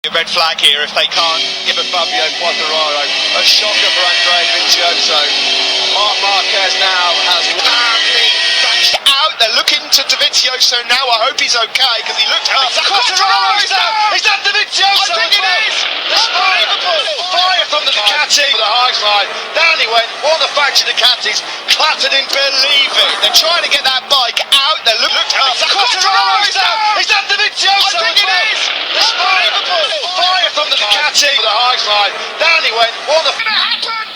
A red flag here if they can't give a Fabio Quattararo. A shocker for Andrea Vizioso. Marc Marquez now has badly dashed out. They're looking to Dovizioso now. I hope he's okay because he looked up. Quattararo! Is that Dovizioso? I think it is! Unbelievable! Fire from the Ducati. The high side. Down he went. One of the factory Ducatis clattered in believing. They're trying to get that bike out. They looked up. Quattararo! Is that Dovizioso? I think it is! Unbelievable! Fire from the Ducati. The high side. Down he went. One of the...